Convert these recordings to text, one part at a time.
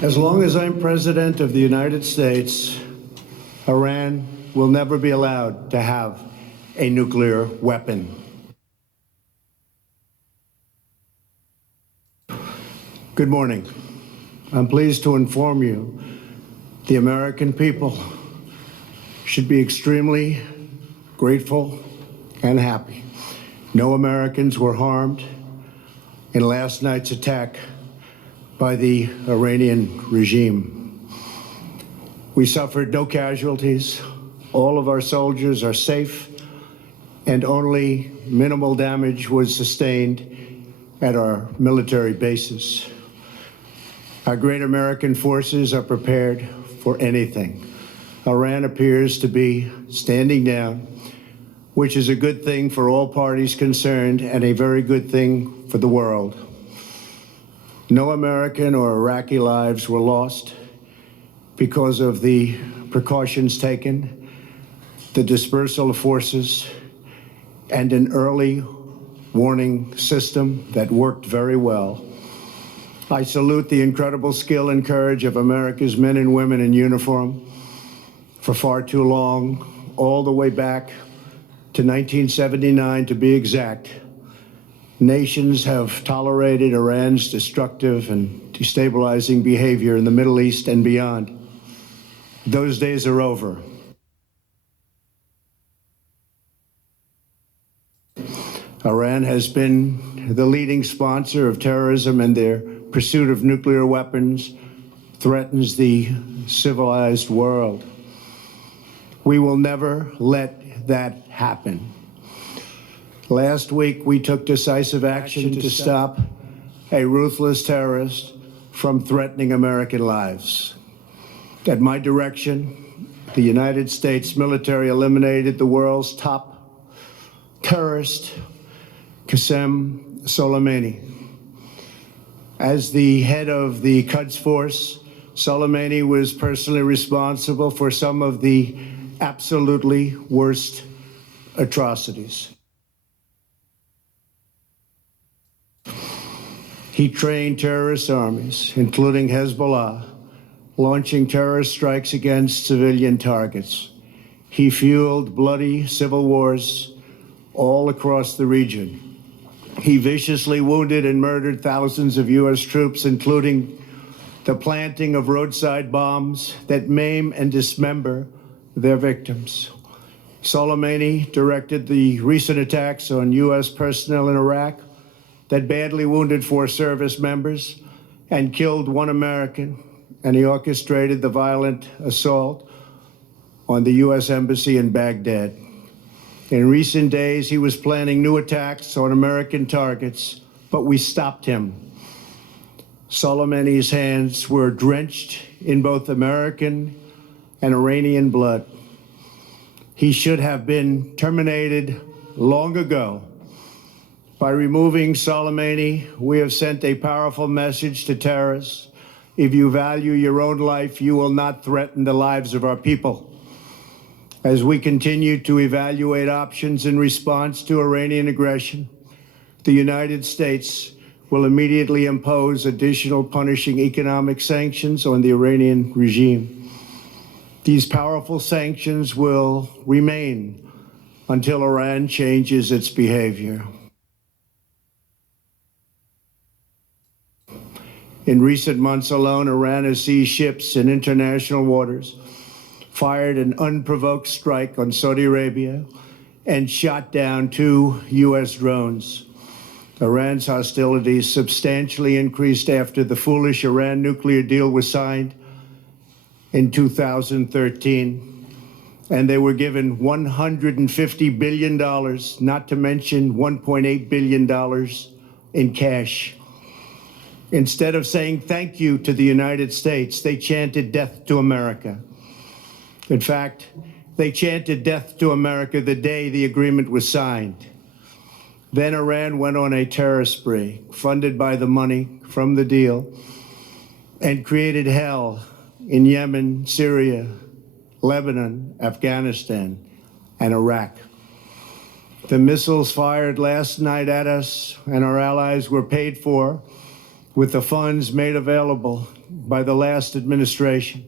As long as I'm President of the United States, Iran will never be allowed to have a nuclear weapon. Good morning. I'm pleased to inform you the American people should be extremely grateful and happy. No Americans were harmed in last night's attack by the Iranian regime. We suffered no casualties. All of our soldiers are safe, and only minimal damage was sustained at our military bases. Our great American forces are prepared for anything. Iran appears to be standing down, which is a good thing for all parties concerned and a very good thing for the world. No American or Iraqi lives were lost because of the precautions taken, the dispersal of forces, and an early warning system that worked very well. I salute the incredible skill and courage of America's men and women in uniform. For far too long, all the way back to 1979 to be exact, nations have tolerated Iran's destructive and destabilizing behavior in the Middle East and beyond. Those days are over. Iran has been the leading sponsor of terrorism, and their pursuit of nuclear weapons threatens the civilized world. We will never let that happen. Last week, we took decisive action to stop a ruthless terrorist from threatening American lives. At my direction, the United States military eliminated the world's top terrorist, Qasem Soleimani. As the head of the Quds Force, Soleimani was personally responsible for some of the absolutely worst atrocities. He trained terrorist armies, including Hezbollah, launching terrorist strikes against civilian targets. He fueled bloody civil wars all across the region. He viciously wounded and murdered thousands of U.S. troops, including the planting of roadside bombs that maim and dismember their victims. Soleimani directed the recent attacks on U.S. personnel in Iraq that badly wounded 4 service members and killed 1 American, and he orchestrated the violent assault on the U.S. Embassy in Baghdad. In recent days, he was planning new attacks on American targets, but we stopped him. Soleimani's hands were drenched in both American and Iranian blood. He should have been terminated long ago. By removing Soleimani, we have sent a powerful message to terrorists. If you value your own life, you will not threaten the lives of our people. As we continue to evaluate options in response to Iranian aggression, the United States will immediately impose additional punishing economic sanctions on the Iranian regime. These powerful sanctions will remain until Iran changes its behavior. In recent months alone, Iran has seized ships in international waters, fired an unprovoked strike on Saudi Arabia, and shot down 2 U.S. drones. Iran's hostilities substantially increased after the foolish Iran nuclear deal was signed in 2013, and they were given $150 billion, not to mention $1.8 billion in cash. Instead of saying thank you to the United States, they chanted death to America. In fact, they chanted death to America the day the agreement was signed. Then Iran went on a terror spree, funded by the money from the deal, and created hell in Yemen, Syria, Lebanon, Afghanistan, and Iraq. The missiles fired last night at us and our allies were paid for with the funds made available by the last administration.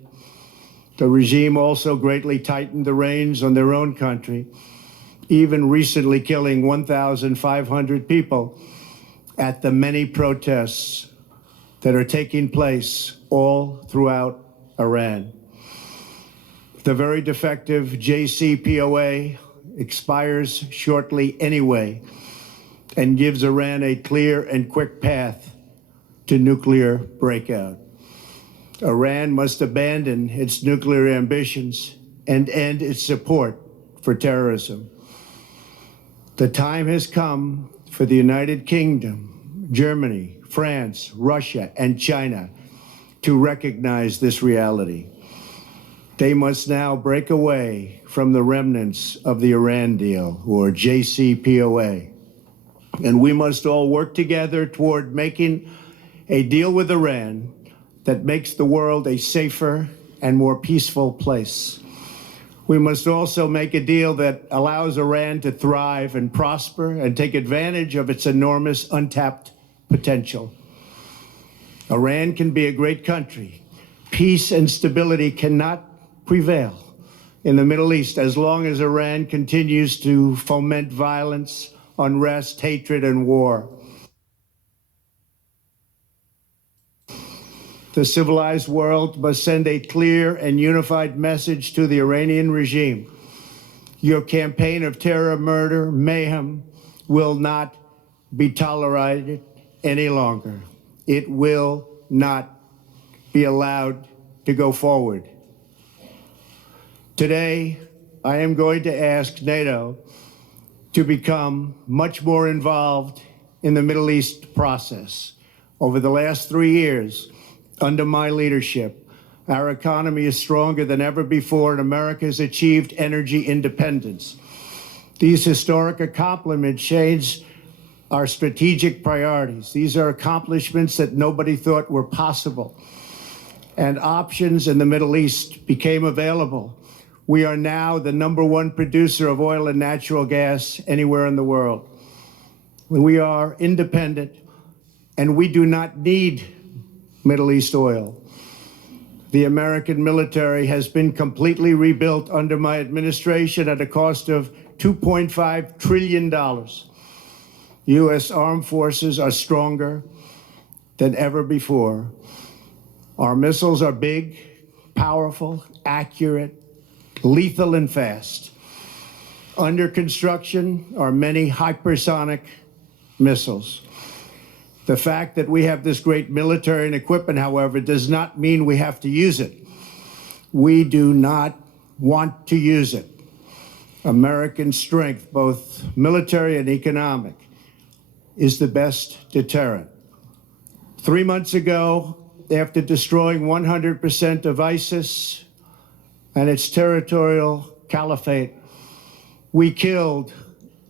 The regime also greatly tightened the reins on their own country, even recently killing 1,500 people at the many protests that are taking place all throughout Iran. The very defective JCPOA expires shortly anyway and gives Iran a clear and quick path to nuclear breakout. Iran must abandon its nuclear ambitions and end its support for terrorism. The time has come for the United Kingdom, Germany, France, Russia, and China to recognize this reality. They must now break away from the remnants of the Iran deal, or JCPOA. And we must all work together toward making a deal with Iran that makes the world a safer and more peaceful place. We must also make a deal that allows Iran to thrive and prosper and take advantage of its enormous untapped potential. Iran can be a great country. Peace and stability cannot prevail in the Middle East as long as Iran continues to foment violence, unrest, hatred, and war. The civilized world must send a clear and unified message to the Iranian regime. Your campaign of terror, murder, mayhem will not be tolerated any longer. It will not be allowed to go forward. Today, I am going to ask NATO to become much more involved in the Middle East process. Over the last 3 years, under my leadership, our economy is stronger than ever before, and America has achieved energy independence. These historic accomplishments change our strategic priorities. These are accomplishments that nobody thought were possible. And options in the Middle East became available. We are now the #1 producer of oil and natural gas anywhere in the world. We are independent, and we do not need Middle East oil. The American military has been completely rebuilt under my administration at a cost of $2.5 trillion. U.S. armed forces are stronger than ever before. Our missiles are big, powerful, accurate, lethal, and fast. Under construction are many hypersonic missiles. The fact that we have this great military and equipment, however, does not mean we have to use it. We do not want to use it. American strength, both military and economic, is the best deterrent. 3 months ago, after destroying 100% of ISIS and its territorial caliphate, we killed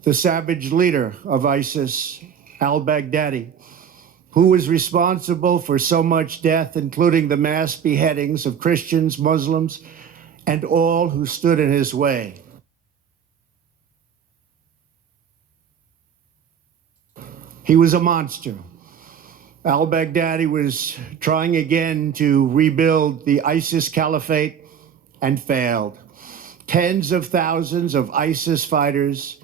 the savage leader of ISIS, al-Baghdadi, who was responsible for so much death, including the mass beheadings of Christians, Muslims, and all who stood in his way. He was a monster. Al-Baghdadi was trying again to rebuild the ISIS caliphate and failed. Tens of thousands of ISIS fighters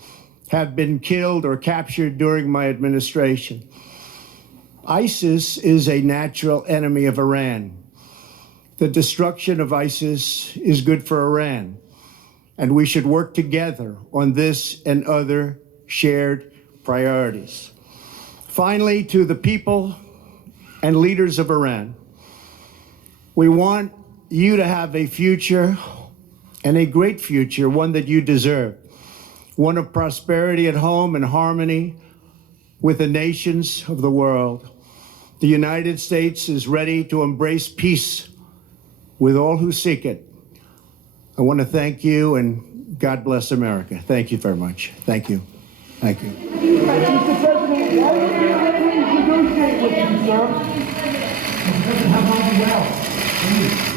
have been killed or captured during my administration. ISIS is a natural enemy of Iran. The destruction of ISIS is good for Iran, and we should work together on this and other shared priorities. Finally, to the people and leaders of Iran, we want you to have a future, and a great future, one that you deserve, one of prosperity at home and harmony with the nations of the world. The United States is ready to embrace peace with all who seek it. I want to thank you, and God bless America. Thank you very much. Thank you. Thank you. Mr. President, why don't we negotiate with you, sir? Mr. President, how about you?